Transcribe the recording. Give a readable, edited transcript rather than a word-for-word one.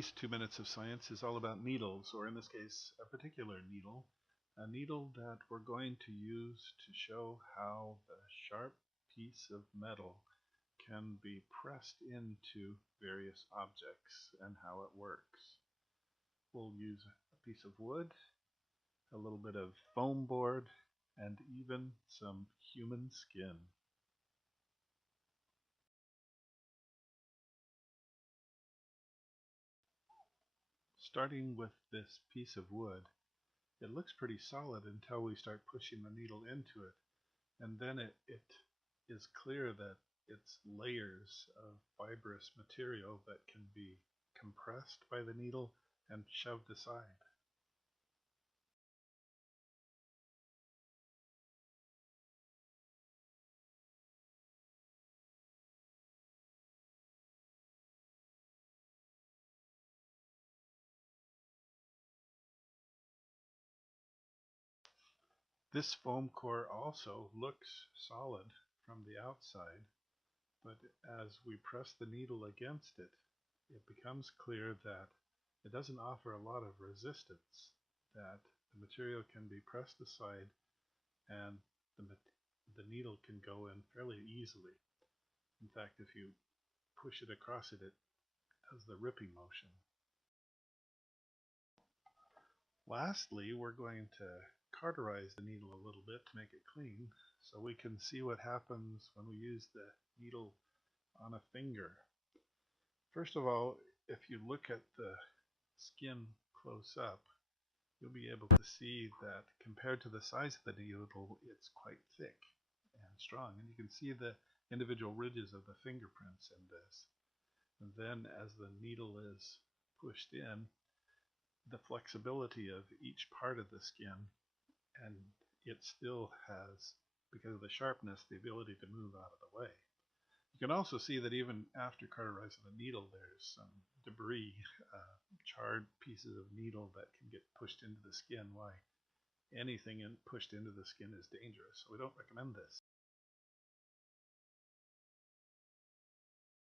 Today's 2 Minutes of Science is all about needles, or in this case, a particular needle. A needle that we're going to use to show how the sharp piece of metal can be pressed into various objects and how it works. We'll use a piece of wood, a little bit of foam board, and even some human skin. Starting with this piece of wood, it looks pretty solid until we start pushing the needle into it, and then it is clear that it's layers of fibrous material that can be compressed by the needle and shoved aside. This foam core also looks solid from the outside, but as we press the needle against it, it becomes clear that it doesn't offer a lot of resistance, that the material can be pressed aside and the needle can go in fairly easily. In fact, if you push it across it, it does the ripping motion. Lastly, we're going to cauterize the needle a little bit to make it clean so we can see what happens when we use the needle on a finger. First of all, if you look at the skin close up, you'll be able to see that compared to the size of the needle, it's quite thick and strong, and you can see the individual ridges of the fingerprints in this. And then as the needle is pushed in, the flexibility of each part of the skin, and it still has, because of the sharpness, the ability to move out of the way. You can also see that even after cauterizing the needle, there's some debris, charred pieces of needle that can get pushed into the skin. Why anything pushed into the skin is dangerous, so we don't recommend this.